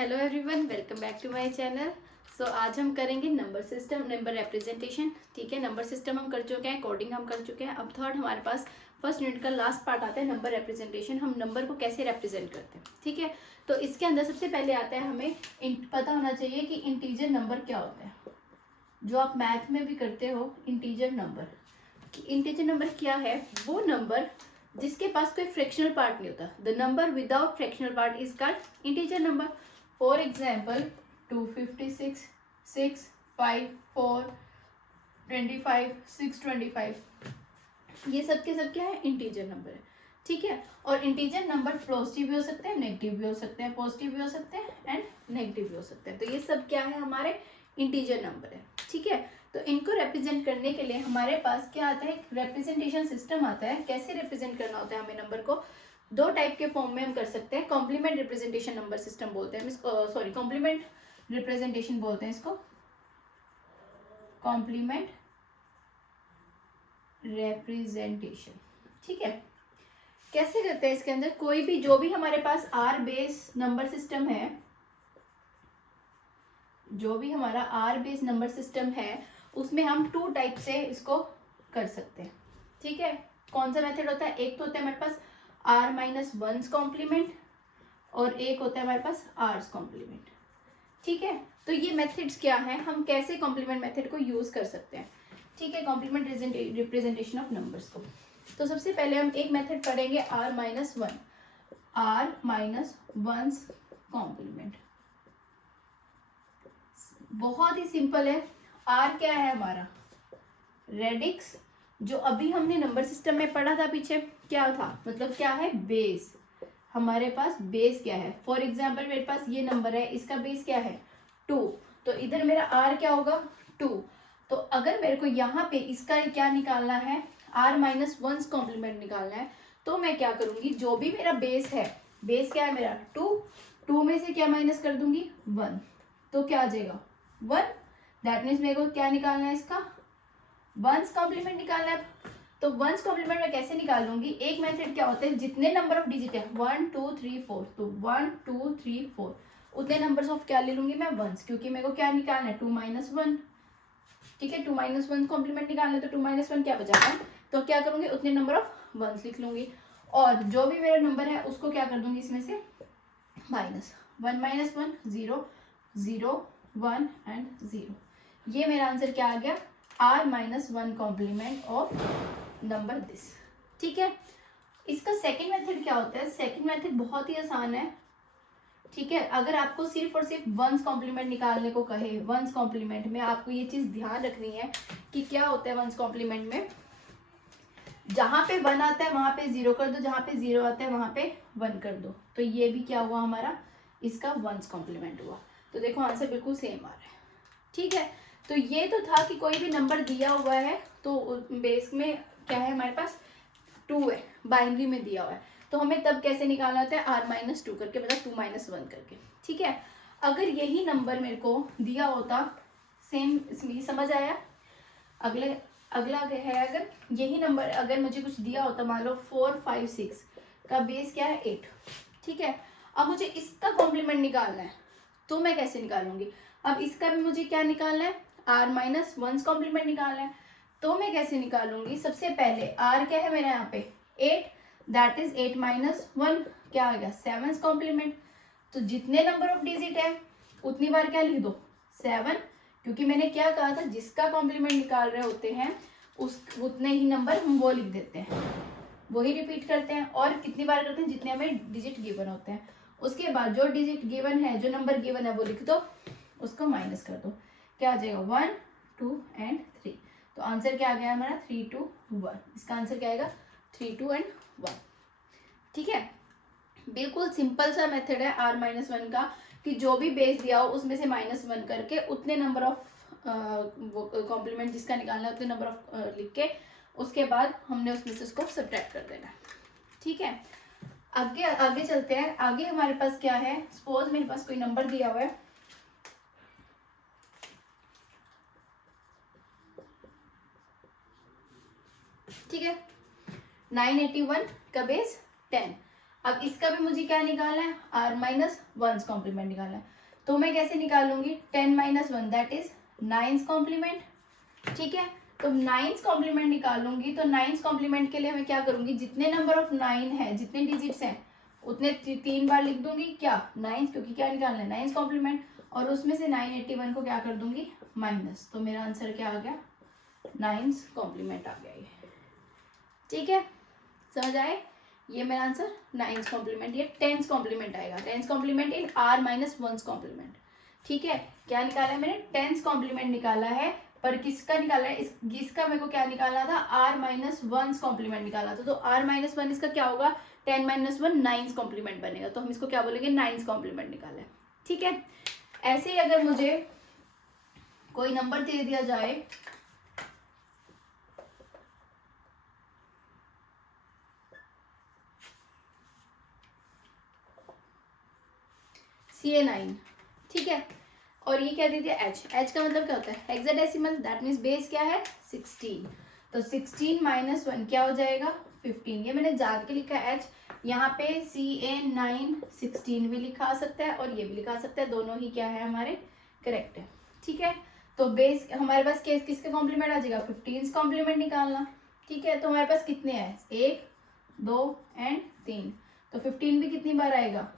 Hello everyone, welcome back to my channel. So आज हम करेंगे नंबर सिस्टम, नंबर रिप्रेजेंटेशन। ठीक है, नंबर सिस्टम हम कर चुके हैं, कोडिंग हम कर चुके हैं। अब थर्ड हमारे पास फर्स्ट यूनिट का लास्ट पार्ट आता है नंबर रिप्रेजेंटेशन। हम नंबर को कैसे रिप्रेजेंट करते हैं। ठीक है, तो इसके अंदर सबसे पहले आता है हमें पता होना चाहिए कि इंटीजर नंबर क्या होता है, जो आप मैथ में भी करते हो। इंटीजर नंबर क्या है? वो नंबर जिसके पास कोई फ्रैक्शनल पार्ट नहीं होता। The number without fractional part is called integer number. For example 256, 6, 5, 4, 25, 625, ये सब के सब क्या है? इंटीजर नंबर है। ठीक है, और इंटीजर नंबर पॉजिटिव भी हो सकते हैं, नेगेटिव भी हो सकते हैं, पॉजिटिव भी हो सकते हैं एंड नेगेटिव भी हो सकते हैं। तो ये सब क्या है? हमारे इंटीजर नंबर है। ठीक है, तो इनको रिप्रेजेंट करने के लिए हमारे पास क्या आता है? एक रिप्रेजेंटेशन सिस्टम आता है। कैसे रिप्रेजेंट करना होता है हमें नंबर को? दो टाइप के फॉर्म में हम कर सकते हैं। कॉम्प्लीमेंट रिप्रेजेंटेशन नंबर सिस्टम बोलते हैं इसको, सॉरी कॉम्प्लीमेंट रिप्रेजेंटेशन बोलते हैं इसको, कॉम्प्लीमेंट रिप्रेजेंटेशन। ठीक है, कैसे करते हैं? इसके अंदर कोई भी जो भी हमारे पास आर बेस नंबर सिस्टम है, जो भी हमारा आर बेस नंबर सिस्टम है, उसमें हम टू टाइप से इसको कर सकते हैं। ठीक है, कौन सा मेथड होता है? एक तो होता है हमारे पास आर माइनस वंस कॉम्प्लीमेंट और एक होता है हमारे पास आर्स कॉम्प्लीमेंट। ठीक है, तो ये मेथड्स क्या हैं, हम कैसे कॉम्प्लीमेंट मेथड को यूज कर सकते हैं। ठीक है, कॉम्प्लीमेंट रिप्रेजेंटेशन ऑफ नंबर्स को। तो सबसे पहले हम एक मेथड पढ़ेंगे, r minus one, r minus one's complement. बहुत ही सिंपल है। आर क्या है हमारा? रेडिक्स, जो अभी हमने नंबर सिस्टम में पढ़ा था पीछे, क्या था? मतलब क्या है? बेस। हमारे पास बेस क्या है? फॉर एग्जाम्पल मेरे पास ये नंबर है, इसका बेस क्या है? 2। तो इधर मेरा आर क्या होगा? 2। तो अगर मेरे को यहाँ पे इसका क्या निकालना है? आर माइनस वंस कॉम्प्लीमेंट निकालना है, तो मैं क्या करूंगी? जो भी मेरा बेस है, बेस क्या है मेरा? 2 में से क्या माइनस कर दूंगी? 1। तो क्या आ जाएगा? 1। दैट मीन्स मेरे को क्या निकालना है? इसका वंस कॉम्प्लीमेंट निकालना है। तो वंस कॉम्प्लीमेंट मैं कैसे निकाल लूंगी? एक मेथड क्या होता है, जितने नंबर ऑफ डिजिट है 1 2 3 4, तो 1 2 3 4 उतने नंबर्स ऑफ क्या ले लूंगी मैं? वंस, क्योंकि मेरे को क्या निकालना है? 2 माइनस 1। ठीक है, 2 माइनस 1 कॉम्प्लीमेंट निकालना है, तो 2 माइनस 1 क्या बचाता है? तो क्या करूंगी? उतने नंबर ऑफ वंस लिख लूंगी, और जो भी मेरा नंबर है उसको क्या कर दूंगी इसमें से? Minus 1 minus 1 0 0 1 and 0। ये मेरा आंसर क्या आ गया? R minus one complement of number this. ठीक है, इसका सेकंड मेथड क्या होता है? सेकंड मेथड बहुत ही आसान है। ठीक है, अगर आपको सिर्फ और सिर्फ वंस कॉम्प्लीमेंट निकालने को कहे, वंस कॉम्प्लीमेंट में आपको ये चीज ध्यान रखनी है कि क्या होता है वंस कॉम्प्लीमेंट में। जहां पे 1 आता है वहां पे 0 कर दो, जहां पे 0 आता है वहां पे 1 कर दो। तो ये भी क्या हुआ हमारा? इसका वंस कॉम्प्लीमेंट हुआ। तो देखो आंसर बिल्कुल सेम आ रहा है। ठीक है, तो ये तो था कि कोई भी नंबर दिया हुआ है तो बेस में क्या है हमारे पास? 2 है, बाइनरी में दिया हुआ है, तो हमें तब कैसे निकालना होता है? आर माइनस 2 करके, मतलब 2 माइनस 1 करके। ठीक है, अगर यही नंबर मेरे को दिया होता, सेम इसमें समझ आया? अगला है, अगर यही नंबर अगर मुझे कुछ दिया होता, मान लो 4 5 6 का बेस क्या है? 8। ठीक है, अब मुझे इसका कॉम्प्लीमेंट निकालना है, तो मैं कैसे निकालूंगी? अब इसका भी मुझे क्या निकालना है? आर माइनस वंस कॉम्प्लीमेंट निकालना है, तो मैं कैसे निकालूंगी? सबसे पहले आर क्या है मेरा यहाँ पे? 8, दैट इज 8 माइनस 1 क्या आ गया? 7 कॉम्प्लीमेंट। तो जितने नंबर ऑफ डिजिट है उतनी बार क्या लिख दो? 7, क्योंकि मैंने क्या कहा था, जिसका कॉम्प्लीमेंट निकाल रहे होते हैं उस उतने ही नंबर हम वो लिख देते हैं, वही रिपीट करते हैं। और कितनी बार करते हैं? जितने हमें डिजिट गिवन होते हैं। उसके बाद जो डिजिट गिवन है, जो नंबर गिवन है वो लिख दो, उसको माइनस कर दो, क्या आ जाएगा? 1 2 एंड 3। तो आंसर क्या आ गया हमारा? 3 2 1। इसका आंसर क्या आएगा? 3 2 एंड 1। ठीक है, बिल्कुल सिंपल सा मेथड है आर माइनस 1 का, कि जो भी बेस दिया हो उसमें से माइनस 1 करके उतने नंबर ऑफ कॉम्प्लीमेंट जिसका निकालना है उतने नंबर ऑफ लिख के, उसके बाद हमने उसमें से उसको सब्ट्रैक्ट कर देना। ठीक है, आगे आगे चलते हैं। आगे हमारे पास क्या है? सपोज मेरे पास कोई नंबर दिया हुआ है, ठीक है, 981 का बेस 10। अब इसका भी मुझे क्या निकालना है, r माइनस वंस कॉम्प्लीमेंट निकालना है। तो मैं कैसे निकालूंगी, 10 minus one that is 9 complement. ठीक है, तो 9 कॉम्प्लीमेंट निकालूंगी, तो 9 कॉम्प्लीमेंट के लिए मैं क्या करूंगी, जितने नंबर ऑफ 9 है, जितने डिजिट्स हैं उतने 3 बार लिख दूंगी क्या, 9, क्योंकि क्या निकालना है 9 कॉम्प्लीमेंट, और उसमें से 981 को क्या कर दूंगी माइनस, तो मेरा आंसर क्या आ गया 9 कॉम्प्लीमेंट आ गया ये। ठीक है, समझ आए, ये मेरा आंसर 9 कॉम्प्लीमेंट, ये 10 कॉम्प्लीमेंट आएगा, 10 कॉम्प्लीमेंट इन r माइनस वंस कॉम्प्लीमेंट। ठीक है, क्या निकाला है मैंने, 10 कॉम्प्लीमेंट निकाला है, पर किसका निकाला है, इसका मेरे को क्या निकालना था, r माइनस वंस कॉम्प्लीमेंट निकाला था, तो r माइनस वन इसका क्या होगा, 10 माइनस वन 9 कॉम्प्लीमेंट बनेगा, तो हम इसको क्या बोलेंगे 9 कॉम्प्लीमेंट निकाला है। ठीक है, ऐसे ही अगर मुझे कोई नंबर दे दिया जाए, CA9, ठीक है, और ये क्या दे दिया h का मतलब क्या होता है हेक्साडेसिमल, दैट मीन्स बेस क्या है 16, तो 16 माइनस वन क्या हो जाएगा 15, ये मैंने जान के लिखा है h, यहाँ पे CA9 16 भी लिखा सकता है और ये भी लिखा सकता है, दोनों ही क्या है हमारे करेक्ट है। ठीक है, तो बेस हमारे पास किसका कॉम्प्लीमेंट आ जाएगा 15 कॉम्प्लीमेंट निकालना। ठीक है, तो हमारे पास कितने हैं 1 2 एंड 3, तो 15 भी कितनी बार आएगा,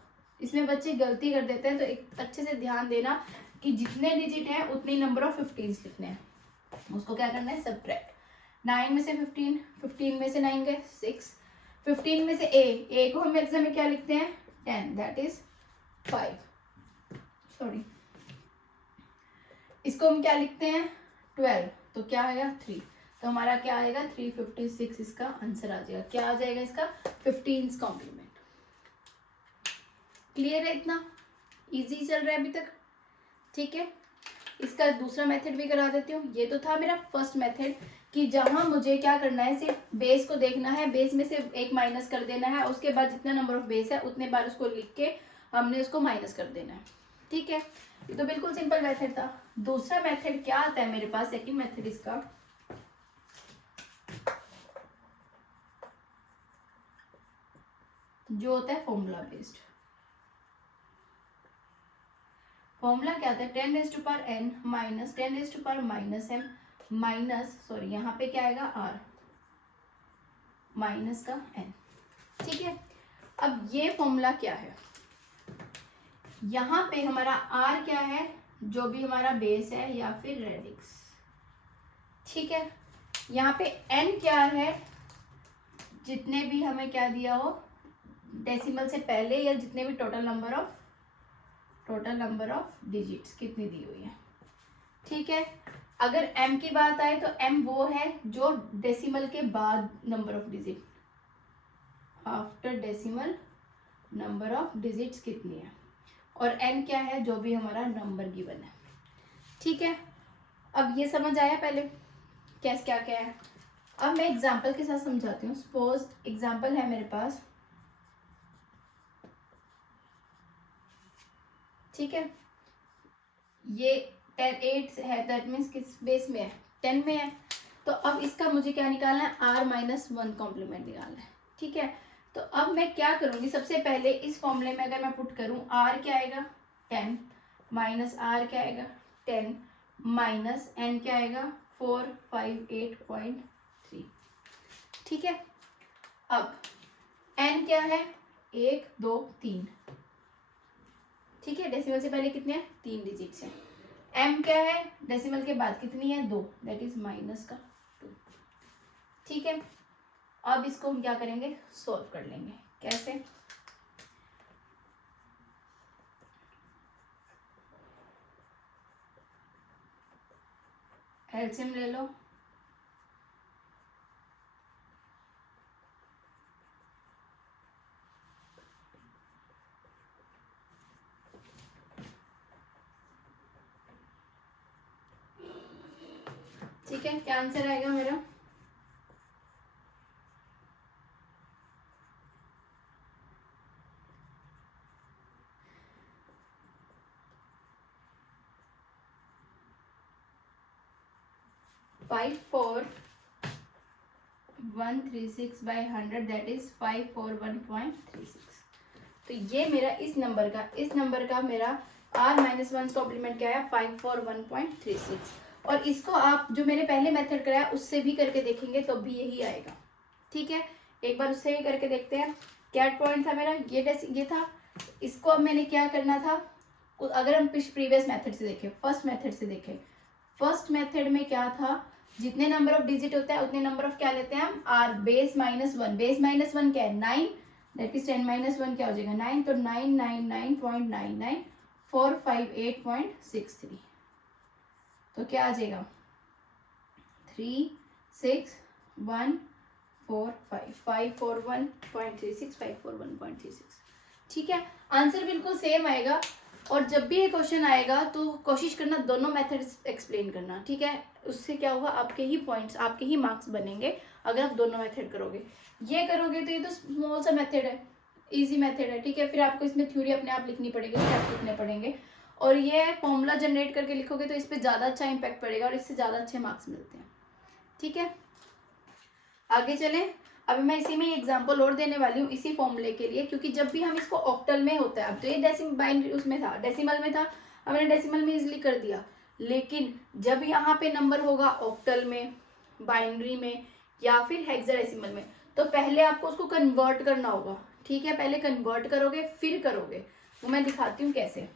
इसमें बच्चे गलती कर देते हैं, तो एक अच्छे से ध्यान देना कि जितने डिजिट हैं उतनी नंबर ऑफ 15 लिखने हैं, उसको क्या करना है सब्ट्रैक्ट, 9 में से 15, 15 में से 9 गए 6, 15 में से ए को हम एग्जाम में क्या लिखते हैं 10 दैट इज 5, सॉरी इसको हम क्या लिखते हैं 12, तो क्या आएगा 3, तो हमारा क्या आएगा 356 इसका आंसर आ जाएगा, क्या आ जाएगा इसका 15 कॉम्प्लीमेंट। क्लियर है, इतना इजी चल रहा है अभी तक। ठीक है, इसका दूसरा मेथड भी करा देती हूँ, ये तो था मेरा फर्स्ट मेथड कि जहां मुझे क्या करना है सिर्फ बेस को देखना है, बेस में से एक माइनस कर देना है, उसके बाद जितना नंबर ऑफ बेस है उतने बार उसको लिख के हमने उसको माइनस कर देना है। ठीक है, ये तो बिल्कुल सिंपल मेथड था। दूसरा मेथड क्या आता है मेरे पास, सेकंड मेथड इसका, जो होता है फॉर्मूला बेस्ड। फॉर्मूला क्या आता है 10 raise to power n minus 10 raise to power minus m minus, sorry यहाँ पे क्या आएगा r माइनस का n। ठीक है, अब ये फॉर्मूला क्या है, यहाँ पे हमारा r क्या है, जो भी हमारा बेस है या फिर रेडिक्स। ठीक है, यहाँ पे n क्या है, जितने भी हमें क्या दिया हो डेसिमल से पहले या जितने भी टोटल नंबर ऑफ डिजिट्स कितनी दी हुई है। ठीक है, अगर m की बात आए तो m वो है जो डेसिमल के बाद number of digit, after decimal number of digits कितनी है, और n क्या है जो भी हमारा नंबर गिवन है। ठीक है, अब ये समझ आया पहले कैसे क्या क्या है। अब मैं एग्जांपल के साथ समझाती हूँ। सपोज एग्जांपल है मेरे पास, ठीक है, ये 8 है, दैट मीन्स किस बेस में है 10 में है, तो अब इसका मुझे क्या निकालना है r माइनस वन कॉम्प्लीमेंट निकालना है। ठीक है, तो अब मैं क्या करूँगी, सबसे पहले इस फॉर्मूले में अगर मैं पुट करूँ r क्या आएगा 10 माइनस r क्या आएगा 10 माइनस n क्या आएगा 458.3। ठीक है, अब n क्या है 1 2 3। ठीक है, डेसिमल से पहले कितने हैं 3 डिजिट्स हैं। m क्या है डेसिमल के बाद कितनी है 2, दैट इज माइनस का 2। ठीक है, अब इसको हम क्या करेंगे सॉल्व कर लेंगे, कैसे, एलसीएम ले लो, ठीक है, क्या आंसर आएगा मेरा 54 136 बाई 100 दैट इज 541.36। तो ये मेरा इस नंबर का मेरा r माइनस वन कॉम्प्लीमेंट क्या है 541.36। और इसको आप जो मैंने पहले मेथड कराया उससे भी करके देखेंगे तो भी यही आएगा। ठीक है, एक बार उससे भी करके देखते हैं। क्या पॉइंट था मेरा, ये था। इसको अब मैंने क्या करना था, अगर हम प्रीवियस मेथड से देखें, फर्स्ट मेथड से देखें, फर्स्ट मेथड में क्या था, जितने नंबर ऑफ डिजिट होता है उतने नंबर ऑफ क्या लेते हैं हम, r base minus one. Base minus one क्या है 9, दैट इज 10 माइनस वन क्या हो जाएगा 9, तो 999.99458.63। तो क्या आ जाएगा 541.36 ठीक है, आंसर बिल्कुल सेम आएगा। और जब भी ये क्वेश्चन आएगा तो कोशिश करना दोनों मेथड्स एक्सप्लेन करना, ठीक है। उससे क्या होगा, आपके ही पॉइंट्स, आपके ही मार्क्स बनेंगे अगर आप दोनों मेथड करोगे। ये करोगे तो ये तो स्मॉल सा मेथड है, इजी मेथड है, ठीक है। फिर आपको इसमें थ्योरी अपने आप लिखनी पड़ेगी, स्टेप्स लिखने पड़ेंगे। और ये फॉर्मूला जनरेट करके लिखोगे तो इस पर ज़्यादा अच्छा इम्पैक्ट पड़ेगा और इससे ज़्यादा अच्छे मार्क्स मिलते हैं, ठीक है। आगे चलें, अभी मैं इसी में एग्जांपल और देने वाली हूँ इसी फॉर्मूले के लिए, क्योंकि जब भी हम इसको ऑक्टल में होता है, अब तो ये बाइनरी उसमें था, डेसिमल में था, हमने डेसिमल में इजीली कर दिया। लेकिन जब यहाँ पे नंबर होगा ऑक्टल में, बाइनरी में या फिर हेक्साडेसिमल में, तो पहले आपको उसको कन्वर्ट करना होगा, ठीक है। पहले कन्वर्ट करोगे फिर करोगे, वो मैं दिखाती हूँ कैसे।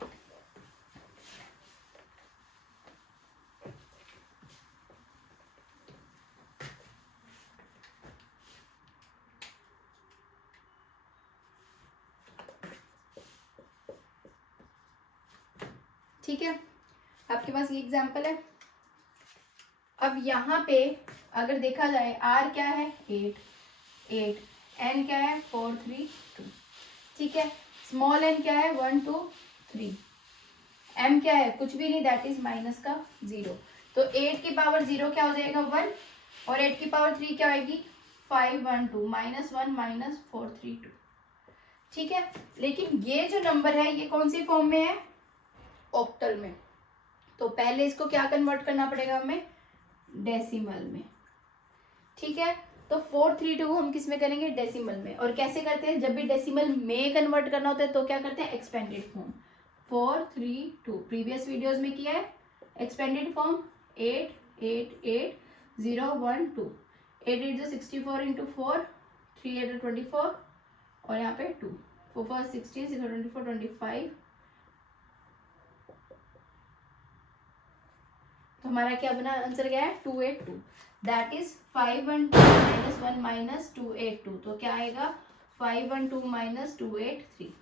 ठीक है, आपके पास ये एग्जाम्पल है। अब यहाँ पे अगर देखा जाए आर क्या है 8, एन क्या है 4 3 2, ठीक है। स्मॉल एन क्या है 1 2 3, एम क्या है कुछ भी नहीं, दैट इज माइनस का 0। तो 8 की पावर 0 क्या हो जाएगा 1, और 8 की पावर 3 क्या आएगी 5 1 2, -1 -4 3 2, ठीक है। लेकिन ये जो नंबर है ये कौन सी फॉर्म में है, ऑक्टल में। तो पहले इसको क्या कन्वर्ट करना पड़ेगा हमें, डेसिमल में, ठीक है। तो 4 3 2 हम किस में करेंगे, डेसिमल में। और कैसे करते हैं, जब भी डेसिमल में कन्वर्ट करना होता है तो क्या करते हैं, एक्सपेंडेड फॉर्म 4 3 2, प्रीवियस वीडियोस में किया है। एक्सपेंडेड फॉर्म 8 8 8 0 1 2, 8 8 जो 64 इंटू 4, 3 8 24, और यहाँ पे 2 4 4 16 6 24 25। तो हमारा क्या बना, आंसर क्या है 282, दैट इज 512 -1 -282। तो क्या आएगा 512 -283।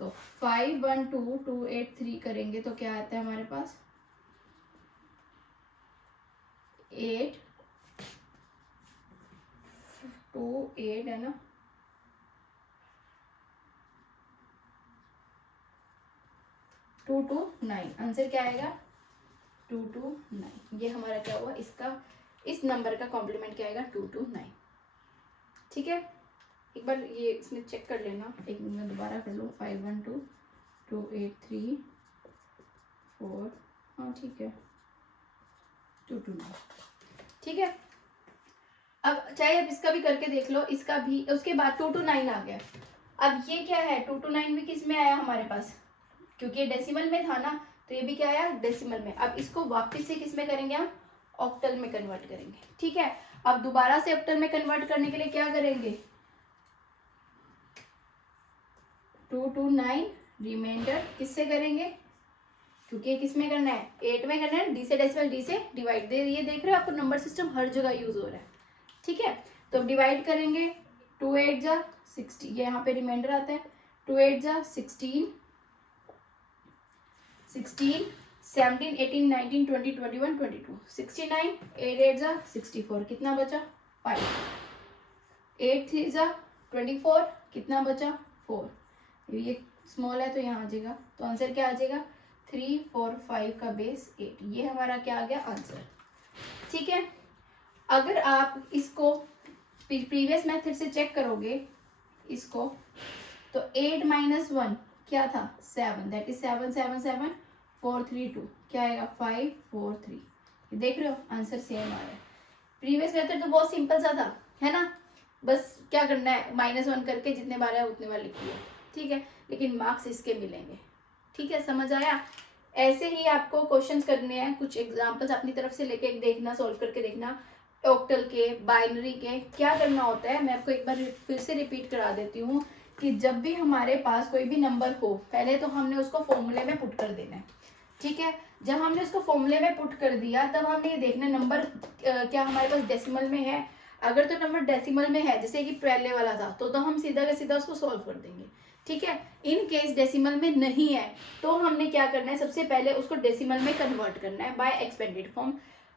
तो 512 283 करेंगे तो क्या आता है हमारे पास 8 2 8 है ना, 229। आंसर क्या आएगा 229। ये हमारा क्या हुआ, इसका इस नंबर का कॉम्प्लीमेंट क्या आएगा 229, ठीक है। एक बार ये इसमें चेक कर लेना, एक मिनट में दोबारा कर लो। 512 283 4, हाँ ठीक है 229, ठीक है। अब चाहे आप इसका भी करके देख लो, इसका भी, उसके बाद 229 आ गया। अब ये क्या है 229 भी किस में आया हमारे पास, क्योंकि ये डेसिमल में था ना, तो ये भी क्या आया डेसिमल में। अब इसको वापस से किस में करेंगे हम, ऑक्टल में कन्वर्ट करेंगे, ठीक है। अब दोबारा से ऑक्टल में कन्वर्ट करने के लिए क्या करेंगे 229 रिमाइंडर किससे करेंगे, क्योंकि किस में करना है 8 में करना है, डी से डेसिमल, डी से डिवाइड। ये देख रहे हो आपको नंबर सिस्टम हर जगह यूज हो रहा है, ठीक है। तो डिवाइड करेंगे 2 8 जा 60, ये यहाँ पे रिमाइंडर आता है, 2 8 जा 16 16 17 18 19 20 21 22 69, 8 8 जा 64, कितना बचा 5, 8 3 जा 24, कितना बचा 4। ये स्मॉल है तो यहाँ आ जाएगा, तो आंसर क्या आ जाएगा 3 4 5 का बेस 8। ये हमारा क्या आ गया आंसर, ठीक है। अगर आप इसको प्रीवियस मेथड से चेक करोगे इसको, तो 8 -1 क्या था 7, दैट इज 7 7 7 4 3 2, क्या आएगा 5 4 3। देख रहे हो आंसर सेम आ रहा है। प्रीवियस मेथड तो बहुत सिंपल सा था, है ना। बस क्या करना है, -1 करके जितने बार है उतने बार लिख दिया, ठीक है, लेकिन मार्क्स इसके मिलेंगे, ठीक है, समझ आया। ऐसे ही आपको क्वेश्चंस करने हैं, कुछ एग्जांपल्स अपनी तरफ से लेके देखना, सॉल्व करके देखना, ऑक्टल के, बाइनरी के। क्या करना होता है, मैं आपको एक बार फिर से रिपीट करा देती हूँ कि जब भी हमारे पास कोई भी नंबर हो, पहले तो हमने उसको फॉर्मूले में पुट कर देना है, ठीक है। जब हमने उसको फॉर्मूले में पुट कर दिया तब हमने ये देखना नंबर क्या हमारे पास डेसिमल में है। अगर तो नंबर डेसिमल में है, जैसे कि पहले वाला था, तो हम सीधा का सीधा उसको सॉल्व कर देंगे, ठीक है। इन केस डेसिमल में नहीं है तो हमने क्या करना है, सबसे पहले उसको डेसिमल में कन्वर्ट करना है बाय एक्सपेंडेड फॉर्म।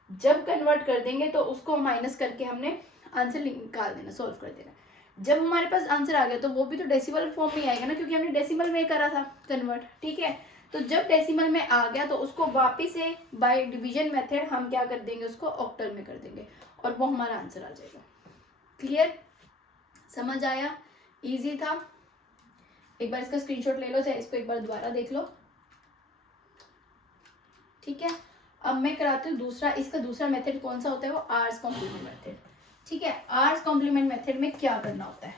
जब कन्वर्ट कर देंगे तो उसको माइनस करके हमने आंसर निकाल देना, सॉल्व कर देना। जब हमारे पास आंसर आ गया तो वो भी तो डेसिमल फॉर्म में आएगा ना, क्योंकि हमने डेसिमल में करा था कन्वर्ट, ठीक है। तो जब डेसिमल में आ गया तो उसको वापिस से बाय डिवीजन मेथड हम क्या कर देंगे, उसको ऑक्टल में कर देंगे और वो हमारा आंसर आ जाएगा। क्लियर, समझ आया, इजी था। एक बार इसका स्क्रीनशॉट ले लो, चाहे इसको एक बार दोबारा देख लो, ठीक है। अब मैं कराती हूँ दूसरा, इसका दूसरा मेथड कौन सा होता है, वो आर्स कॉम्प्लीमेंट मेथड, ठीक है। आर्स कॉम्प्लीमेंट मेथड में क्या करना होता है,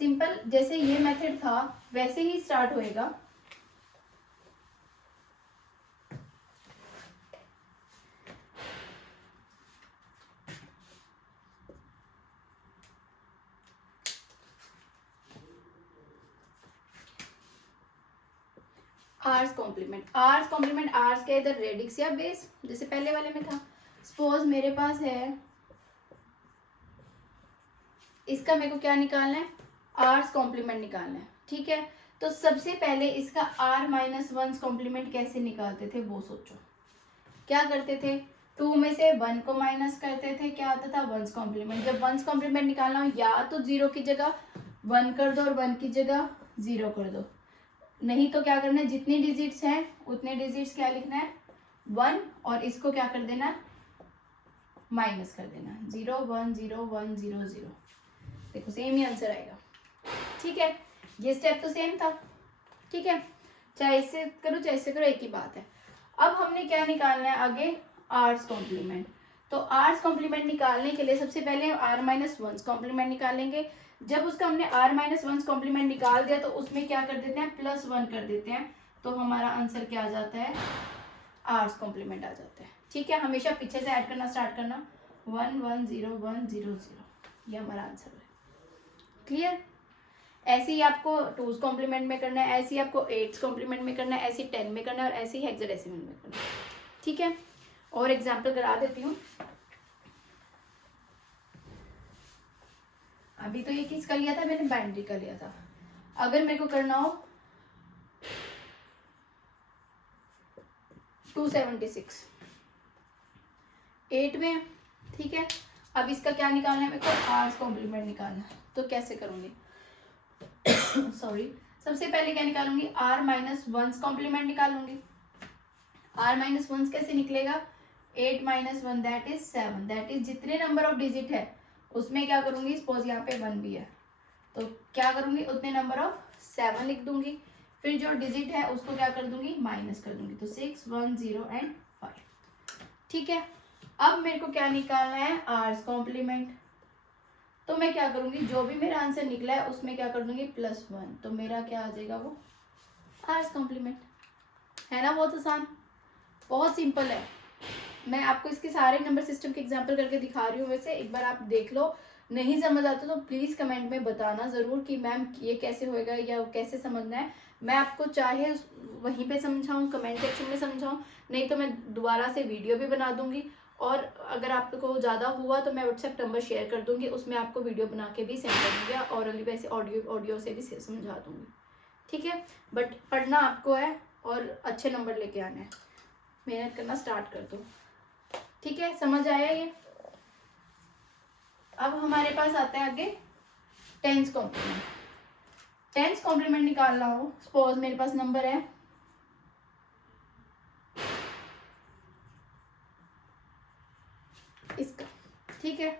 सिंपल, जैसे ये मेथड था वैसे ही स्टार्ट होएगा। R's complement, r's complement, r's क्या, इधर रेडिक्स या बेस, जैसे पहले वाले में था। सपोज मेरे पास है, इसका मेरे को क्या निकालना है, आर्स कॉम्प्लीमेंट निकालना है, ठीक है। तो सबसे पहले इसका r-1 कॉम्प्लीमेंट कैसे निकालते थे वो सोचो। क्या करते थे, 2 में से 1 को माइनस करते थे, क्या आता था, 1 कॉम्प्लीमेंट। जब 1 कॉम्प्लीमेंट निकालना हो, या तो 0 की जगह 1 कर दो और 1 की जगह 0 कर दो, नहीं तो क्या करना है, जितनी डिजिट्स हैं उतने डिजिट्स क्या लिखना है, 1, और इसको क्या कर देना, माइनस कर देना, 0 1 0 1 0 0। देखो सेम ही आंसर आएगा, ठीक है। ये स्टेप तो सेम था, ठीक है, चाहे इससे करो चाहे इससे करो, एक ही बात है। अब हमने क्या निकालना है आगे, आर्स कॉम्प्लीमेंट। तो आर्स कॉम्प्लीमेंट निकालने के लिए सबसे पहले r-1 कॉम्प्लीमेंट निकालेंगे। जब उसका हमने r-1 कॉम्प्लीमेंट निकाल दिया तो उसमें क्या कर देते हैं, +1 कर देते हैं, तो हमारा आंसर क्या आ जाता है, आर्स कॉम्प्लीमेंट आ जाता है, ठीक है। हमेशा पीछे से ऐड करना स्टार्ट करना, 1 1 0 1 0 0, ये हमारा आंसर है। क्लियर, ऐसे ही आपको 2's कॉम्प्लीमेंट में करना है, ऐसे ही आपको 8's कॉम्प्लीमेंट में करना है, ऐसे ही 10 में करना है, और ऐसे ही हेक्साडेसिमल में करना है, ठीक है। और एग्जाम्पल करा देती हूँ। अभी तो ये किसका लिया था मैंने, बाइनरी का लिया था। अगर मेरे को करना हो 276 8 में, ठीक है। अब इसका क्या निकालना है मेरे को, आर्स कॉम्प्लीमेंट निकालना है, तो कैसे करूँगी सॉरी, सबसे पहले क्या निकालूंगी, r-1 कॉम्प्लीमेंट निकालूंगी। r-1 कैसे निकलेगा, 8 - 1 दैट इज 7, दैट इज जितने नंबर ऑफ डिजिट है उसमें क्या करूंगी, सपोज यहाँ पे 1 भी है तो क्या करूंगी, उतने नंबर ऑफ 7 लिख दूंगी, फिर जो डिजिट है उसको क्या कर दूंगी, माइनस कर दूंगी, तो 6 1 0 एंड 5, ठीक है। अब मेरे को क्या निकालना है, आर्स कॉम्प्लीमेंट। तो मैं क्या करूंगी, जो भी मेरा आंसर निकला है उसमें क्या कर दूंगी, +1, तो मेरा क्या आ जाएगा, वो आर्स कॉम्प्लीमेंट, है ना। बहुत आसान, बहुत सिंपल है। मैं आपको इसके सारे नंबर सिस्टम के एग्जांपल करके दिखा रही हूँ, वैसे एक बार आप देख लो, नहीं समझ आता तो प्लीज़ कमेंट में बताना ज़रूर कि मैम ये कैसे होएगा या कैसे समझना है। मैं आपको चाहे वहीं पे समझाऊँ, कमेंट सेक्शन में समझाऊँ, नहीं तो मैं दोबारा से वीडियो भी बना दूँगी, और अगर आपको ज़्यादा हुआ तो मैं व्हाट्सएप नंबर शेयर कर दूँगी, उसमें आपको वीडियो बना के भी सेंड कर दूँगी, और अली वैसे ऑडियो से भी समझा दूँगी, ठीक है। बट पढ़ना आपको है और अच्छे नंबर लेके आना है, मेहनत करना स्टार्ट कर दो, ठीक है। समझ आया ये। अब हमारे पास आता है आगे 10's कॉम्प्लीमेंट। 10's कॉम्प्लीमेंट निकालना हो, सपोज मेरे पास नंबर है इसका, ठीक है।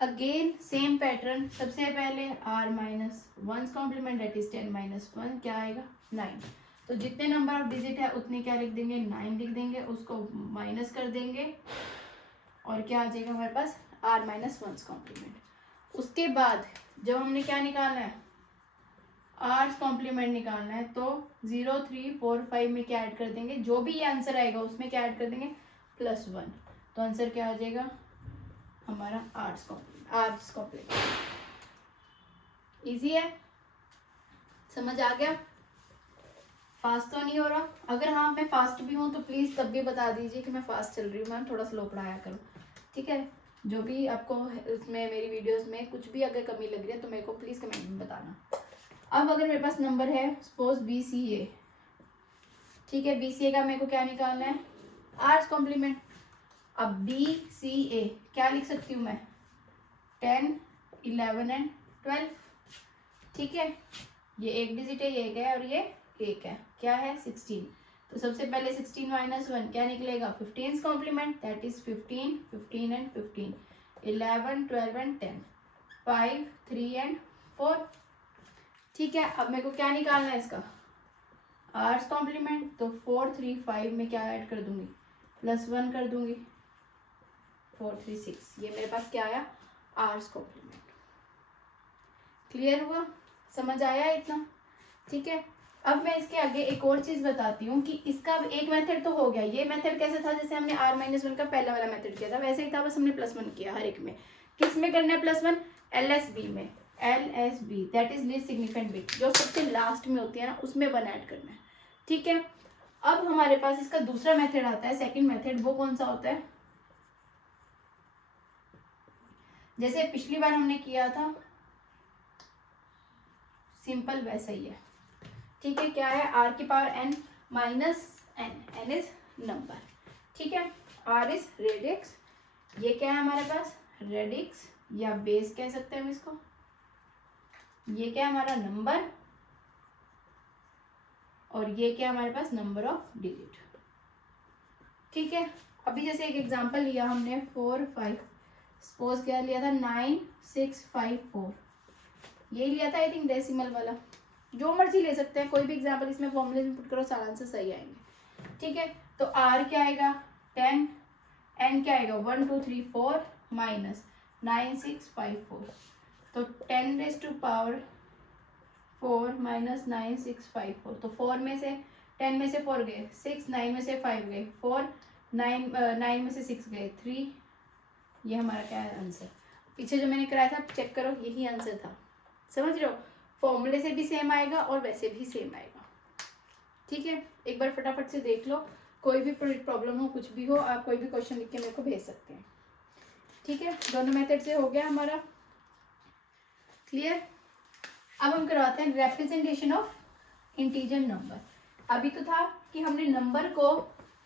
अगेन सेम पैटर्न, सबसे पहले r-1 कॉम्प्लीमेंट दैट इज 10 - 1 क्या आएगा, 9। तो जितने नंबर ऑफ डिजिट है उतने क्या लिख देंगे, 9 लिख देंगे, उसको माइनस कर देंगे, और क्या आ जाएगा हमारे पास r माइनस 1 कॉम्प्लीमेंट। उसके बाद जब हमने क्या निकालना है r कॉम्प्लीमेंट निकालना है तो 0 3 4 5 में क्या ऐड कर देंगे, जो भी ये आंसर आएगा उसमें क्या ऐड कर देंगे +1, तो आंसर क्या आ जाएगा हमारा r कॉम्प्लीमेंट। इजी है, समझ आ गया? फास्ट तो नहीं हो रहा? अगर हाँ मैं फास्ट भी हूँ तो प्लीज़ तब भी बता दीजिए कि मैं फास्ट चल रही हूँ, मैम थोड़ा स्लो पढ़ाया करूँ, ठीक है? जो भी आपको उसमें मेरी वीडियोस में कुछ भी अगर कमी लग रही है तो मेरे को प्लीज़ कमेंट में बताना। अब अगर मेरे पास नंबर है सपोज BCA, ठीक है, BCA का मेरे को क्या निकालना है r कॉम्प्लीमेंट। अब BCA क्या लिख सकती हूँ मैं 10 11 एंड 12, ठीक है, ये एक डिजिट है, ये एक है और ये एक है, क्या है 16, तो सबसे पहले 16 माइनस 1 क्या निकलेगा 15 complement, that is 15 15 and 15 11 12 and 10 5 3 and 4, ठीक है। अब मेरे को क्या निकालना है इसका r कॉम्प्लीमेंट, तो 4 3 5 में क्या ऐड कर दूंगी +1 कर दूंगी 4 3 6, ये मेरे पास क्या आया r कॉम्प्लीमेंट। क्लियर हुआ, समझ आया इतना, ठीक है। अब मैं इसके आगे एक और चीज बताती हूँ कि इसका एक मेथड तो हो गया, ये मेथड कैसे था जैसे हमने r माइनस 1 का पहला वाला मेथड किया था वैसे ही था, बस हमने +1 किया हर एक में। किस में करना है +1 LSB में, LSB that is least significant bit, जो सबसे लास्ट में होती है ना उसमें 1 ऐड करना है, ठीक है। अब हमारे पास इसका दूसरा मेथड आता है, सेकेंड मेथड, वो कौन सा होता है जैसे पिछली बार हमने किया था सिंपल वैसा ही है, ठीक है। क्या है r की power n minus n is number, ठीक है, r इज रेडिक्स, ये क्या है हमारे पास रेडिक्स या बेस कह सकते हैं हम इसको, ये क्या है हमारा नंबर और ये क्या है हमारे पास नंबर ऑफ डिजिट, ठीक है। अभी जैसे एक एग्जांपल लिया हमने 4 5, सपोज क्या लिया था 9 6 5 4, यही लिया था आई थिंक डेसिमल वाला, जो मर्जी ले सकते हैं कोई भी एग्जांपल, इसमें फॉर्मूले में पुट करो सारा आंसर सही आएंगे, ठीक है। तो r क्या आएगा 10, n क्या आएगा 1 2 3 4 माइनस 9 6 5 4, तो 10 रेज टू पावर 4 माइनस 9 6 5 4, तो 4 में से 10 में से 4 गए 6, 9 में से 5 गए 4, 9 में से 6 गए 3, ये हमारा क्या है आंसर। पीछे जो मैंने कराया था चेक करो, यही आंसर था, समझ रहे हो, फॉर्मूले से भी सेम आएगा और वैसे भी सेम आएगा, ठीक है। एक बार फटाफट से देख लो, कोई भी प्रॉब्लम हो कुछ भी हो आप कोई भी क्वेश्चन लिख के मेरे को भेज सकते हैं, ठीक है। दोनों मेथड से हो गया हमारा क्लियर। अब हम करवाते हैं रिप्रेजेंटेशन ऑफ इंटीजर नंबर। अभी तो था कि हमने नंबर को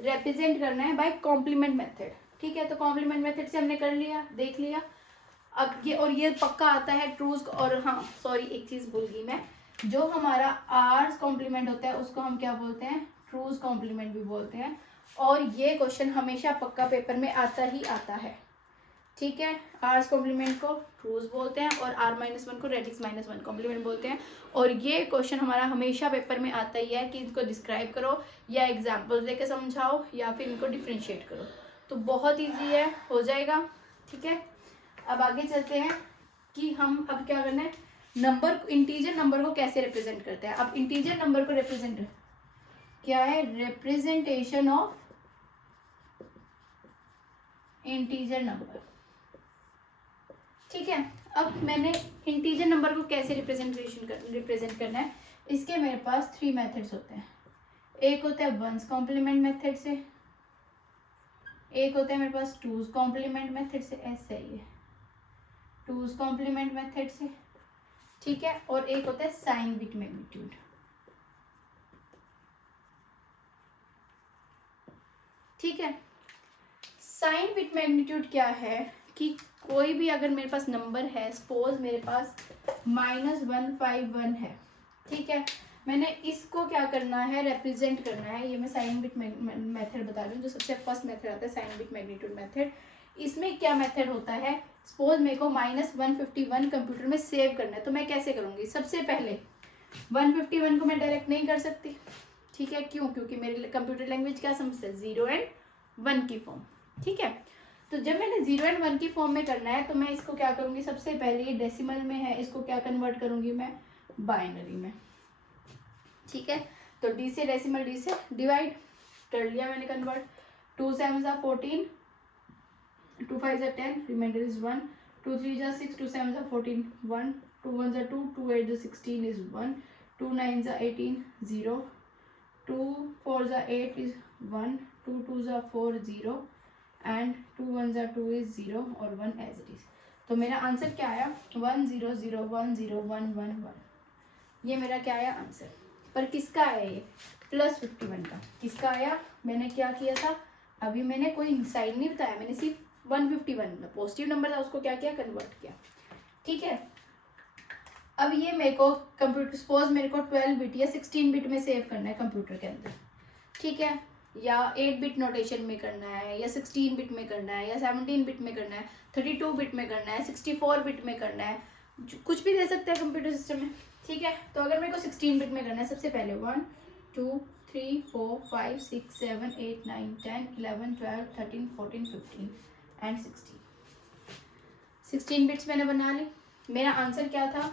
रिप्रेजेंट करना है बाय कॉम्प्लीमेंट मेथड, ठीक है, तो कॉम्प्लीमेंट मेथड से हमने कर लिया, देख लिया। अब ये और ये पक्का आता है ट्रूज, और हाँ सॉरी एक चीज भूल गई मैं, जो हमारा r कॉम्प्लीमेंट होता है उसको हम क्या बोलते हैं ट्रूज कॉम्प्लीमेंट भी बोलते हैं, और ये क्वेश्चन हमेशा पक्का पेपर में आता ही आता है, ठीक है। r कॉम्प्लीमेंट को ट्रूज बोलते हैं और r माइनस 1 को रेडिक्स माइनस 1 कॉम्प्लीमेंट बोलते हैं, और ये क्वेश्चन हमारा हमेशा पेपर में आता ही है कि इनको डिस्क्राइब करो या एग्जाम्पल्स देके समझाओ या फिर इनको डिफ्रेंशिएट करो, तो बहुत ईजी है, हो जाएगा, ठीक है। अब आगे चलते हैं कि हम अब क्या करना है, नंबर इंटीजर नंबर को कैसे रिप्रेजेंट करते हैं। अब इंटीजर नंबर को रिप्रेजेंट क्या है, रिप्रेजेंटेशन ऑफ इंटीजर नंबर, ठीक है। अब मैंने इंटीजर नंबर को कैसे रिप्रेजेंट करना है, इसके मेरे पास 3 मेथड्स होते हैं, एक होता है वंस कॉम्प्लीमेंट मेथड से, एक होता है मेरे पास टूज कॉम्प्लीमेंट मेथड से, ऐसा ही है टूज कॉम्प्लीमेंट मेथड से, ठीक है, और एक होता है साइन विथ मैग्नीट्यूड, ठीक है। साइन विथ मैग्नीट्यूड क्या है कि कोई भी अगर मेरे पास नंबर है, सपोज मेरे पास -151 है, ठीक है, मैंने इसको क्या करना है रिप्रेजेंट करना है, ये मैं साइन विथ मेथड बता रही हूँ, जो सबसे फर्स्ट मेथड आता है साइन विथ मैग्नीट्यूड मेथड। इसमें क्या मेथड होता है, सपोज मेरे को -151 कंप्यूटर में सेव करना है, तो मैं कैसे करूँगी, सबसे पहले 151 को मैं डायरेक्ट नहीं कर सकती, ठीक है, क्यों, क्योंकि मेरी कंप्यूटर लैंग्वेज क्या समझता है 0 एंड 1 की फॉर्म, ठीक है। तो जब मैंने 0 एंड 1 की फॉर्म में करना है तो मैं इसको क्या करूँगी, सबसे पहले ये डेसिमल में है, इसको क्या कन्वर्ट करूँगी मैं, बाइनरी में। ठीक है, तो डी से डेसिमल, डी से डिवाइड कर लिया मैंने कन्वर्ट। 2 7 ज़ा 14, 2 5 ज़ा 10, रिमाइंडर इज 1, 2 3 ज़ा 6, 2 7 ज़ा 14, 1, 2 1 ज़ा 2, 2 8 ज़ा 16 इज 1, 2 9 ज़ा 18, 0, 2 4 ज़ा 8 इज 1, 2 2 ज़ा 4, 0 एंड 2 1 ज़ा 2 इज 0 और 1 एज इट इज। तो मेरा आंसर क्या आया, 1 0 0 1 0 1 1 1। ये मेरा क्या आया आंसर। पर किसका आया ये, +51 का। किसका आया, मैंने क्या किया था, अभी मैंने कोई साइन नहीं बताया, मैंने सिर्फ 151 पॉजिटिव नंबर था उसको क्या किया, कन्वर्ट किया। ठीक है, अब ये मेरे को कंप्यूटर, सपोज मेरे को 12 बिट या 16 बिट में सेव करना है कंप्यूटर के अंदर। ठीक है, या 8 बिट नोटेशन में करना है, या 16 बिट में करना है, या 17 बिट में करना है, 32 बिट में करना है, 64 बिट में करना है, कुछ भी दे सकते हैं कंप्यूटर सिस्टम में। ठीक है, तो अगर मेरे को 16 बिट में करना है, सबसे पहले 1 2 3 4 5 6 7 8 9 10 11 12 13 14 15 एंड 16 बिट्स मैंने बना ली। मेरा आंसर क्या था,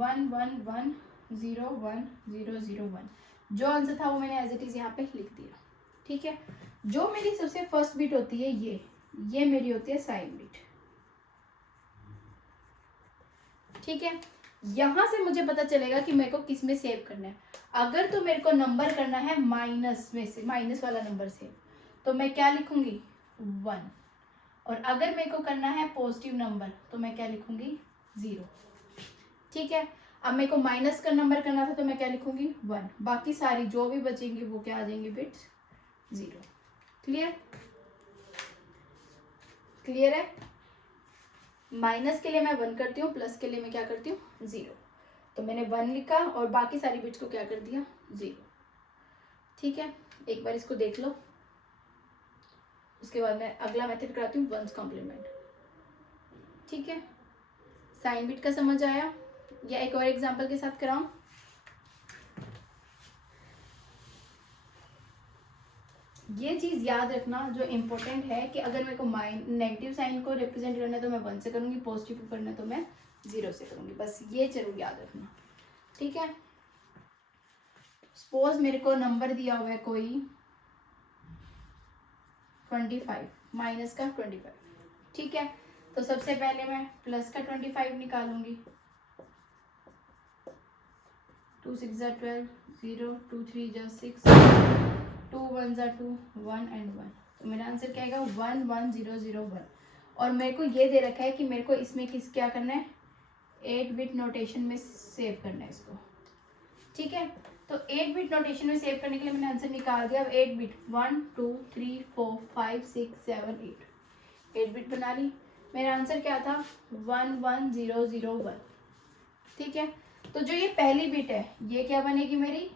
1 1 1 0 1 0 0 1। जो आंसर था वो मैंने एज इट इज यहाँ पे लिख दिया। ठीक है, जो मेरी सबसे फर्स्ट बिट होती है ये मेरी होती है साइन बिट। ठीक है, यहाँ से मुझे पता चलेगा कि मेरे को किस में सेव करना है। अगर तो मेरे को नंबर करना है माइनस में से, माइनस वाला नंबर सेव, तो मैं क्या लिखूंगी 1। और अगर मेरे को करना है पॉजिटिव नंबर तो मैं क्या लिखूंगी 0। ठीक है, अब मेरे को माइनस का नंबर करना था तो मैं क्या लिखूंगी 1। बाकी सारी जो भी बचेंगी वो क्या आ जाएंगी, बिट्स 0। क्लियर, क्लियर है। माइनस के लिए मैं 1 करती हूँ, प्लस के लिए मैं क्या करती हूँ 0। तो मैंने 1 लिखा और बाकी सारी बिट्स को क्या कर दिया 0। ठीक है, एक बार इसको देख लो, उसके बाद मैं अगला मेथड कराती हूँ, 1s कॉम्प्लीमेंट। ठीक है, साइन बिट का समझ आया, या एक और एग्जांपल के साथ कराऊं। ये चीज याद रखना जो इम्पोर्टेंट है कि अगर मेरे को नेगेटिव साइन को रिप्रेजेंट करना है तो मैं 1 से करूंगी, पॉजिटिव को करना है तो मैं 0 से करूंगी। बस ये जरूर याद रखना। ठीक है, सपोज मेरे को नंबर दिया हुआ है कोई 25, माइनस का 25। ठीक है, तो सबसे पहले मैं प्लस का 25 निकालूंगी। 2 6 ज़ा 12, 0 2 3 ज़ा 6, 2 1 ज़ा 2, 1 एंड 1। तो मेरा आंसर क्या आएगा 1 1 0 0 1। और मेरे को ये दे रखा है कि मेरे को इसमें क्या करना है, 8 बिट नोटेशन में सेव करना है इसको। ठीक है, तो 8 बिट नोटेशन में सेव करने के लिए मैंने आंसर निकाल दिया। अब 8 बिट 1 2 3 4 5 6 7 8 बिट बना ली। मेरा आंसर क्या था 1 1 0 0 1। ठीक है, तो जो ये पहली बिट है ये क्या बनेगी मेरी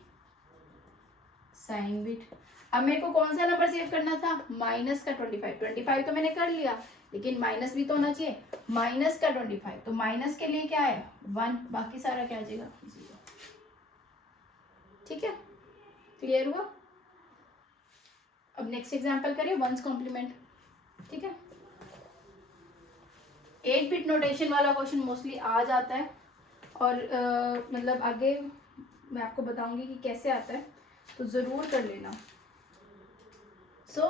साइन बिट। अब मेरे को कौन सा नंबर सेव करना था, माइनस का 25। 25 तो मैंने कर लिया, लेकिन माइनस भी तो होना चाहिए, माइनस का 25। तो माइनस के लिए क्या है 1, बाकी सारा क्या आ जाएगा 0। ठीक है, क्लियर हुआ। अब नेक्स्ट एग्जांपल करिए 1s कॉम्प्लीमेंट। ठीक है, 8 बिट नोटेशन वाला क्वेश्चन मोस्टली आ जाता है और मतलब आगे मैं आपको बताऊंगी कि कैसे आता है, तो ज़रूर कर लेना।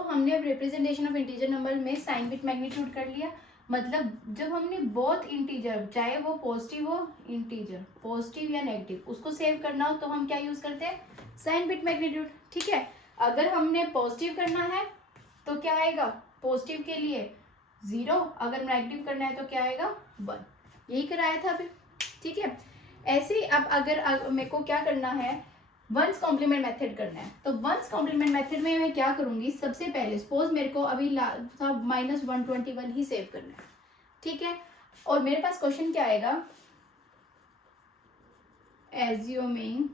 हमने अब रिप्रेजेंटेशन ऑफ इंटीजर नंबर में साइन बिट मैग्नीट्यूड कर लिया। मतलब जब हमने बोथ इंटीजर, चाहे वो पॉजिटिव हो इंटीजर, पॉजिटिव या नेगेटिव, उसको सेव करना हो तो हम क्या यूज़ करते हैं साइन बिट मैग्नीट्यूड। ठीक है, अगर हमने पॉजिटिव करना है तो क्या आएगा, पॉजिटिव के लिए 0, अगर नेगेटिव करना है तो क्या आएगा 1। यही कराया था अभी। ठीक है, ऐसे ही अब अगर मेरे को क्या करना है 1s कॉम्प्लीमेंट मेथड करना है, तो 1s कॉम्प्लीमेंट मेथड में मैं क्या करूंगी, सबसे पहले सपोज मेरे को अभी था -121 ही सेव करना है। ठीक है, और मेरे पास क्वेश्चन क्या आएगा, assuming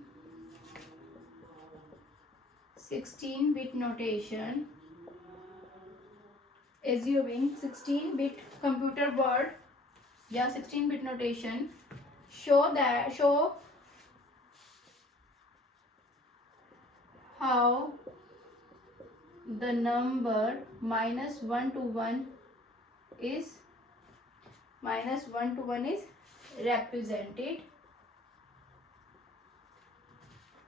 16 bit notation, assuming 16 bit computer word या 16 bit notation show how the number -1 to 1 is represented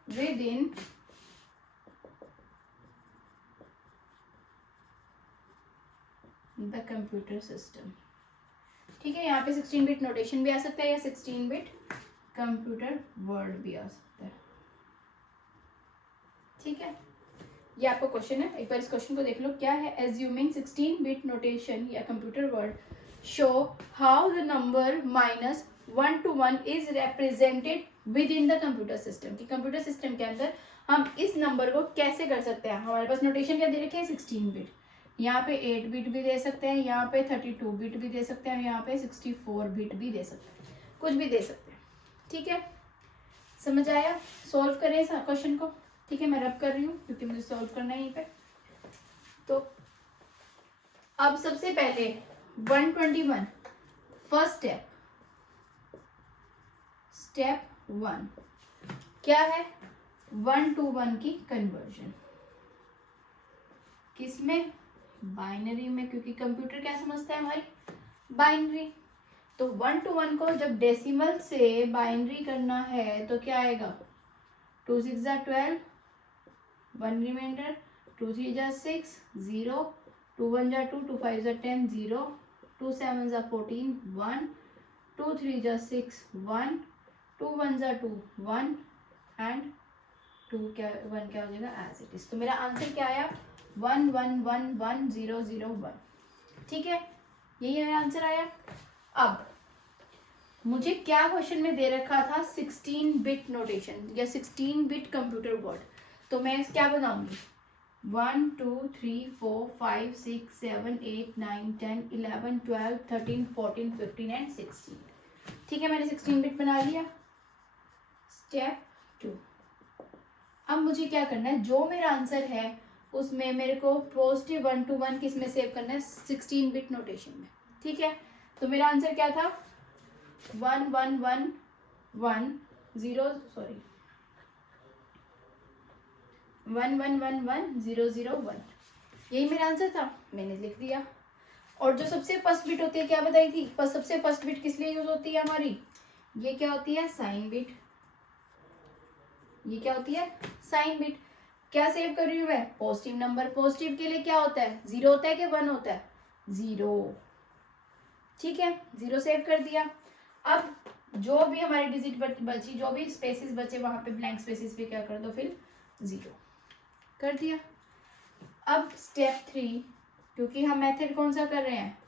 within the computer system. ठीक है, यहाँ पे 16 बिट नोटेशन भी आ सकता है या 16 बिट कंप्यूटर वर्ड भी आ सकता है. ठीक है, ये आपका क्वेश्चन है. एक बार इस क्वेश्चन को देख लो. क्या है? एज्यूमिंग 16 बिट नोटेशन या computer word, show how the number -1 to 1 is represented with in the computer system. कि कंप्यूटर सिस्टम के अंदर हम इस नंबर को कैसे कर सकते हैं. हमारे पास नोटेशन क्या दे रखे हैं? 16 बिट. यहाँ पे 8 बिट भी दे सकते हैं, यहाँ पे 32 बिट भी दे सकते हैं, यहाँ पे 64 बिट भी दे सकते हैं, कुछ भी दे सकते हैं. ठीक है, समझ आया? सॉल्व करें इस क्वेश्चन को. ठीक है, मैं रब कर रही हूँ क्योंकि मुझे सॉल्व करना है यहीं पे. तो अब सबसे पहले 121 फर्स्ट स्टेप 1 क्या है? 1 to 1 की कन्वर्जन. किसमें? बाइनरी में, क्योंकि कंप्यूटर क्या समझता है? हमारी बाइनरी. तो 1 to 1 को जब डेसिमल से बाइनरी करना है तो क्या आएगा? 2 6 जा 12, 1 रिमाइंडर, 2 3 जा 6, 0, 2 1 जा 2, 2 5 जा 10, 0, 2 7 जा 14, 1, 2 3 जा 6, 1, 2 1 जा 2, 1 एंड 1 क्या हो जाएगा? As it is. तो मेरा आंसर क्या आया? 1 1 1 1 0 0 1. ठीक है, यही मेरा आंसर आया. अब मुझे क्या क्वेश्चन में दे रखा था? 16 बिट नोटेशन या 16 बिट कंप्यूटर वर्ड. तो मैं क्या बनाऊंगी? 1 2 3 4 5 6 7 8 9 10 11 12 13 14 15 एंड 16. ठीक है, मैंने 16 बिट बना लिया. स्टेप 2. अब मुझे क्या करना है? जो मेरा आंसर है उसमें मेरे को पॉजिटिव 1 to 1 किस में सेव करना है? 16 बिट नोटेशन में. ठीक है, तो मेरा आंसर क्या था? 1 1 1 1 0 सॉरी 1 1 1 1 0 0 1. यही मेरा आंसर था, मैंने लिख दिया. और जो सबसे फर्स्ट बिट होती है क्या बताई थी? सबसे फर्स्ट बिट किस लिए यूज होती है हमारी? ये क्या होती है? Sign bit. ये क्या होती है? Sign bit. क्या सेव कर रही हूँ मैं? Positive number. पॉजिटिव के लिए क्या होता है? 0 होता है कि 1 होता है? 0. ठीक है, 0 सेव कर दिया. अब जो भी हमारी डिजिट बची, जो भी स्पेसेस बचे वहां पे ब्लैंक स्पेसेस पे क्या कर दो? फिर 0 कर दिया. अब स्टेप 3, क्योंकि हम मेथड कौन सा कर रहे हैं?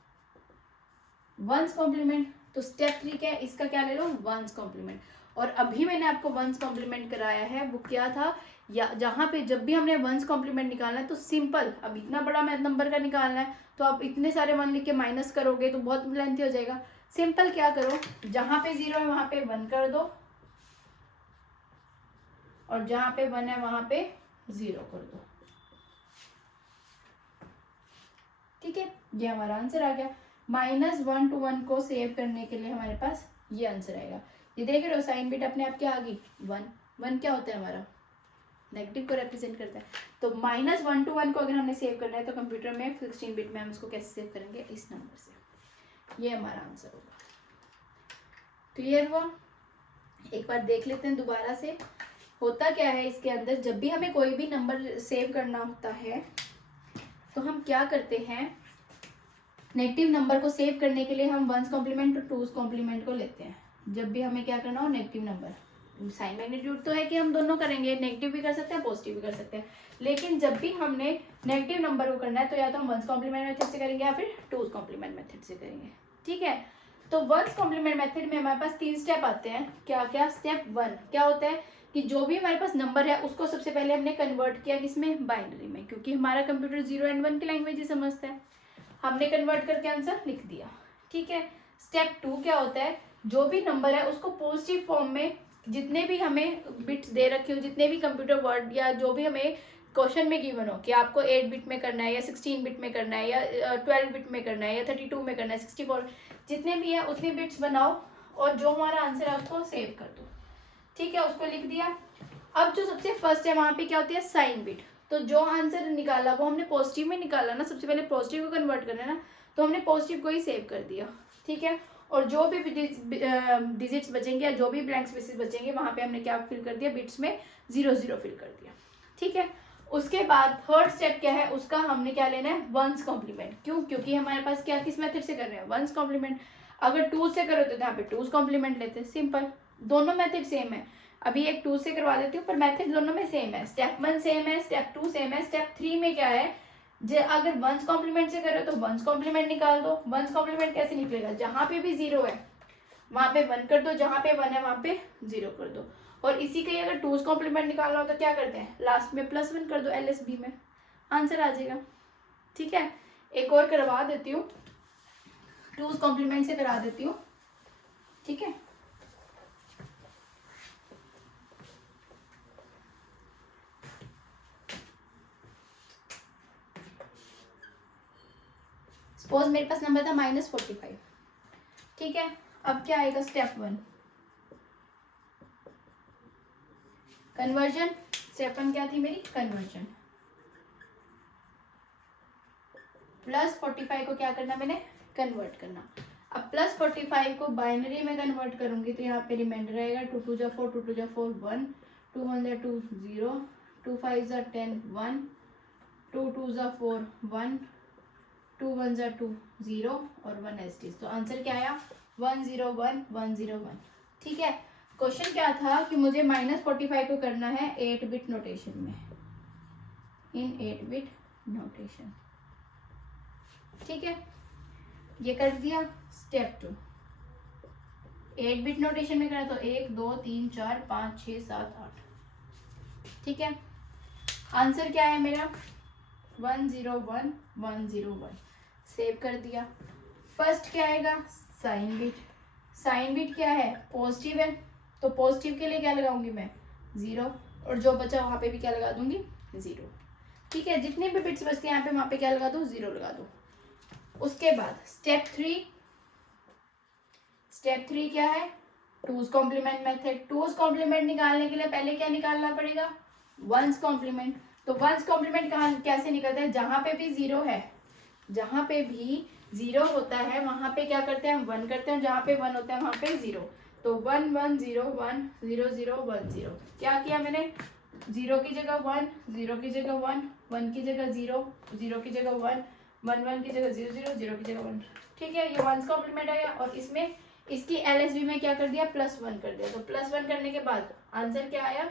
Once complement. तो स्टेप 3 क्या है? इसका क्या ले लो? Once complement. और अभी मैंने आपको वंस कॉम्प्लीमेंट कराया है, वो क्या था? या जहाँ पे जब भी हमने वंस कॉम्प्लीमेंट निकालना है तो सिंपल, अब इतना बड़ा नंबर का निकालना है तो आप इतने सारे 1 लिख के माइनस करोगे तो बहुत लेंथी हो जाएगा. सिंपल क्या करो? जहाँ पे 0 है वहां पे 1 कर दो और जहाँ पे 1 है वहां पे 0 कर दो. ठीक है, ये हमारा आंसर आ गया. -1 to 1 को सेव करने के लिए हमारे पास ये आंसर आएगा. ये देख रहे हो, साइन बिट अपने आप क्या आ गई? 1. 1 क्या होता है हमारा? नेगेटिव को रिप्रेजेंट करता है. तो -1 to 1 को अगर हमने सेव करना है तो कंप्यूटर में 16 बिट में हम इसको कैसे सेव करेंगे? इस नंबर से. ये हमारा आंसर होगा. क्लियर हुआ? एक बार देख लेते हैं दोबारा से. होता क्या है इसके अंदर? जब भी हमें कोई भी नंबर सेव करना होता है तो हम क्या करते हैं? नेगेटिव नंबर को सेव करने के लिए हम 1s कॉम्प्लीमेंट और 2s कॉम्प्लीमेंट को लेते हैं. जब भी हमें क्या करना हो नेगेटिव नंबर, साइन मैग्नीट्यूड तो है कि हम दोनों करेंगे, नेगेटिव भी कर सकते हैं, पॉजिटिव भी कर सकते हैं. लेकिन जब भी हमने नेगेटिव नंबर को करना है तो या तो हम 1s कॉम्प्लीमेंट मेथड से करेंगे या फिर 2s कॉम्प्लीमेंट मेथड से करेंगे. ठीक है, तो 1s कॉम्प्लीमेंट मेथड में हमारे पास 3 स्टेप आते हैं. क्या क्या? स्टेप 1 क्या होता है कि जो भी हमारे पास नंबर है उसको सबसे पहले हमने कन्वर्ट किया किसमें? बाइनरी में, क्योंकि हमारा कंप्यूटर 0 and 1 की लैंग्वेज ही समझता है. हमने कन्वर्ट करके आंसर लिख दिया. ठीक है, स्टेप 2 क्या होता है? जो भी नंबर है उसको पॉजिटिव फॉर्म में, जितने भी हमें बिट्स दे रखे हो, जितने भी कंप्यूटर वर्ड या जो भी हमें क्वेश्चन में गिवन हो कि आपको 8 बिट में करना है या 16 बिट में करना है या 12 बिट में करना है या 32 में करना है, 64, जितने भी है उतने बिट्स बनाओ और जो हमारा आंसर है उसको सेव कर दो. ठीक है, उसको लिख दिया. अब जो सबसे फर्स्ट है वहां पे क्या होती है? Sign bit. तो जो आंसर निकाला वो हमने पॉजिटिव में निकाला ना, सबसे पहले पॉजिटिव को कन्वर्ट करना है ना, तो हमने पॉजिटिव को ही सेव कर दिया, ठीक है। और जो भी डिजिट्स बचेंगे या जो भी ब्लैंक स्पेसेस बचेंगे वहाँ पे हमने क्या फिल कर दिया, बिट्स में 0 0 फिल कर दिया, ठीक है। उसके बाद थर्ड स्टेप क्या है, उसका हमने क्या लेना है, वंस कॉम्प्लीमेंट। क्यों? क्योंकि हमारे पास क्या, किस मेथड से कर रहे हैं, वंस कॉम्प्लीमेंट। अगर 2 से करो तो यहाँ पे 2's कॉम्प्लीमेंट लेते हैं, सिंपल। दोनों मेथड सेम है, अभी एक 2 से करवा देती हूँ, पर मेथड दोनों में सेम है। स्टेप 1 सेम है, स्टेप 2 सेम है। स्टेप 3 में क्या है, अगर वंस कॉम्प्लीमेंट से करो तो वंस कॉम्प्लीमेंट निकाल दो। वंस कॉम्प्लीमेंट कैसे निकलेगा, जहाँ पे भी 0 है वहाँ पे 1 कर दो, जहाँ पे 1 है वहाँ पे 0 कर दो। और इसी का ही अगर 2's कॉम्प्लीमेंट निकालना हो तो क्या करते हैं, लास्ट में +1 कर दो LSB में, आंसर आ जाएगा, ठीक है। एक और करवा देती हूँ, 2's कॉम्प्लीमेंट से करा देती हूँ, ठीक है। सपोज मेरे पास नंबर था -45, ठीक है। अब क्या आएगा, स्टेप 1 कन्वर्जन। स्टेप 1 क्या थी मेरी, कन्वर्जन। +45 को क्या करना मैंने, कन्वर्ट करना। अब +45 को बाइनरी में कन्वर्ट करूंगी तो यहाँ पे रिमाइंडर आएगा 2 2 जा 4, 2 2 जा 4 1, 2 1 जा 2 0, 2 5 जा 10 1, 2 2 जा 4 1, 2 1 जा 2 0 और 1 ST। तो आंसर क्या आया, 1 0 1 1 0 1, ठीक है। क्वेश्चन क्या था कि मुझे -45 को करना है 8 बिट नोटेशन में, इन 8 बिट नोटेशन, ठीक है। ये कर दिया। स्टेप 2 8 बिट नोटेशन में करा तो 1 2 3 4 5 6 7 8, ठीक है। आंसर क्या है मेरा, 1 0 1 1 0 1, सेव कर दिया। फर्स्ट क्या आएगा, साइन बिट। साइन बिट क्या है, पॉजिटिव है, तो पॉजिटिव के लिए क्या लगाऊंगी मैं, 0, और जो बचा वहाँ पे भी क्या लगा दूंगी, 0, ठीक है। जितने भी बिट्स बचते हैं यहाँ पे वहाँ पे क्या लगा दो, 0 लगा दो। उसके बाद स्टेप 3, स्टेप 3 क्या है, 2's complement method. 2's complement निकालने के लिए पहले क्या निकालना पड़ेगा, 1's कॉम्प्लीमेंट। तो 1's कॉम्प्लीमेंट कहाँ कैसे निकलता है, जहाँ पे भी 0 है, जहाँ पे भी 0 होता है वहाँ पे क्या करते हैं, हम 1 करते हैं, जहाँ पे 1 होता है वहाँ पे 0। तो 1 1 0 1 0 0 1 0, क्या किया मैंने, 0 की जगह 1, 0 की जगह 1, 1 की जगह 0, 0 की जगह 1, 1 1 की जगह 0 0, 0 की जगह 1, ठीक है। ये 1's कॉम्प्लीमेंट आया और इसमें इसकी LSB में क्या कर दिया, +1 कर दिया। तो +1 करने के बाद आंसर क्या आया,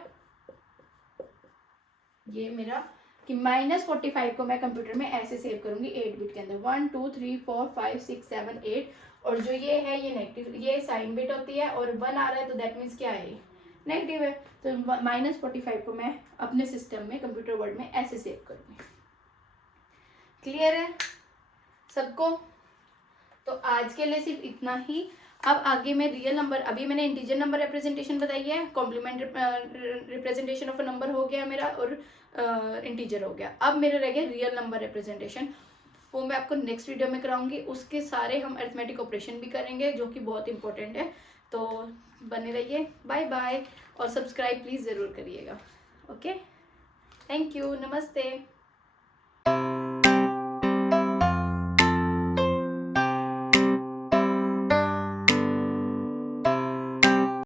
ये मेरा कि -45 को मैं कंप्यूटर में ऐसे सेव करूंगी 8 बिट के अंदर, 1 2 3 4 5 6 7 8, और जो ये है ये नेगेटिव, ये साइन बिट होती है और 1 आ रहा है तो दैट मीन्स क्या है, नेगेटिव है। तो -45 को मैं अपने सिस्टम में कंप्यूटर वर्ड में ऐसे सेव करूंगी। क्लियर है सबको? तो आज के लिए सिर्फ इतना ही। अब आगे मैं रियल नंबर, अभी मैंने इंटीजर नंबर रिप्रेजेंटेशन बताई है, complement representation of a number हो गया मेरा और इंटीजर हो गया। अब मेरा रह गया रियल नंबर रिप्रेजेंटेशन, वो मैं आपको नेक्स्ट वीडियो में कराऊंगी। उसके सारे हम अरिथमेटिक ऑपरेशन भी करेंगे जो कि बहुत इंपॉर्टेंट है। तो बने रहिए, बाय बाय, और सब्सक्राइब प्लीज़ ज़रूर करिएगा। ओके, थैंक यू, नमस्ते।